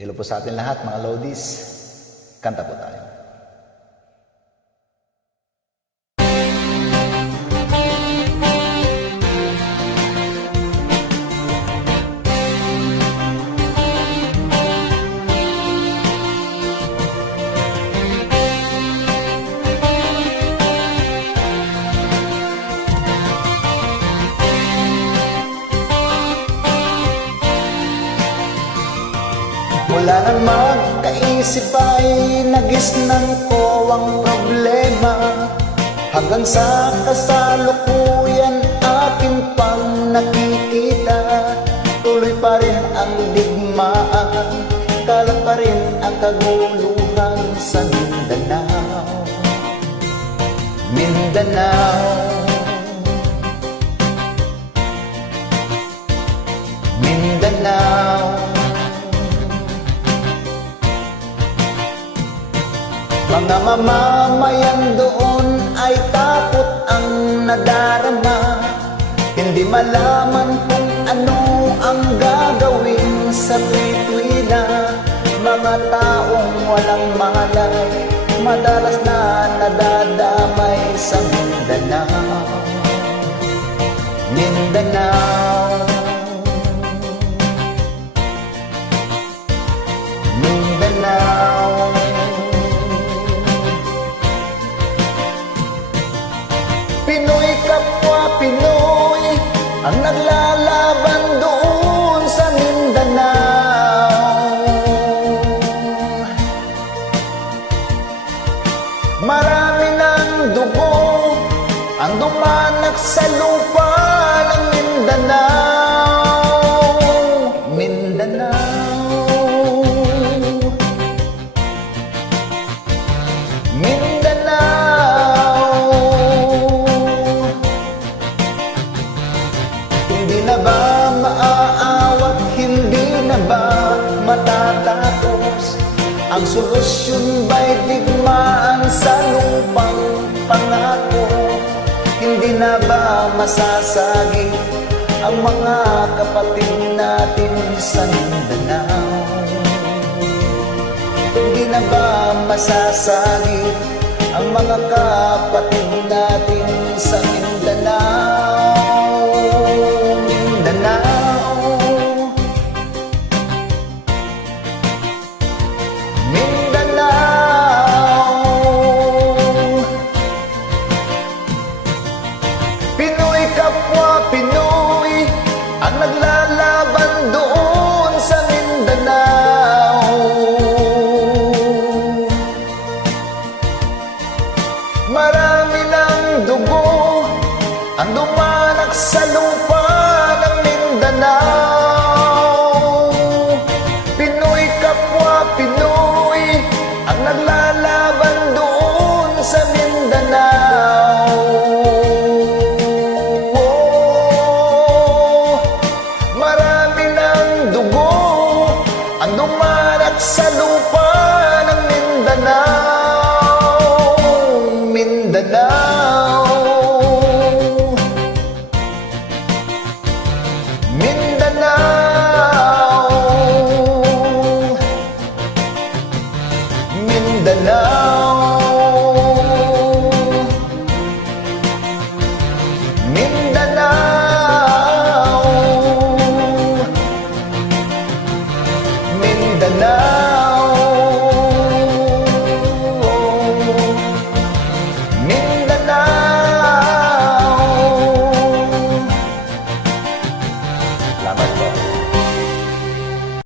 Hello po sa atin lahat mga Lodis. Kanta po tayo. Mula nang magkaisip ay nagisnan ko ang problema, hanggang sa kasalukuyan aking pang nakikita. Tuloy pa rin ang digmaan, kalat pa rin ang kaguluhan sa Mindanao. Mindanao, Mindanao. Mga mamamayan doon ay takot ang nadarama, hindi malaman kung ano ang gagawin sa bituina. Mga taong walang malay, madalas na nadadamay sa Mindanao. Mindanao, Mindanao. Pinoy kapwa Pinoy ang naglalaban doon sa Mindanao. Marami ng dugo ang dumanak sa lupa ng Mindanao. Mindanao, hindi na ba maaawat, hindi na ba matatapos? Ang solusyon ba'y digmaan sa lupang pangako? Hindi na ba masasagi ang mga kapatid natin sa Mindanao? Hindi na ba masasagi ang mga kapatid natin sa Mindanao? Pinoy kapwa Pinoy ang naglalaban doon sa Mindanao. Marami ng dugo ang dumanak sa lupa ng Mindanao. Pinoy kapwa Pinoy ang naglalaban doon sa Mindanao. Marami ng dugo ang dumanak sa lupa